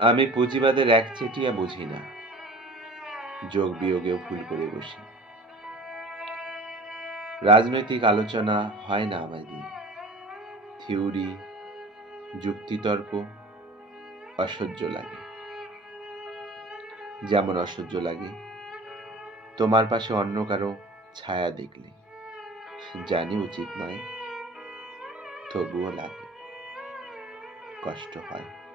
আমি পুঁজিবাদের একচেটিয়া বুঝি না, যোগ বিয়োগেও ভুল করে বসি। রাজনৈতিক আলোচনা হয় না আমাদের, থিওরি যুক্তিতর্ক অসহ্য লাগে। যেমন অসহ্য লাগে তোমার পাশে অন্য কারো ছায়া দেখলে। জানি উচিত নয়, তবুও লাগে, কষ্ট হয়।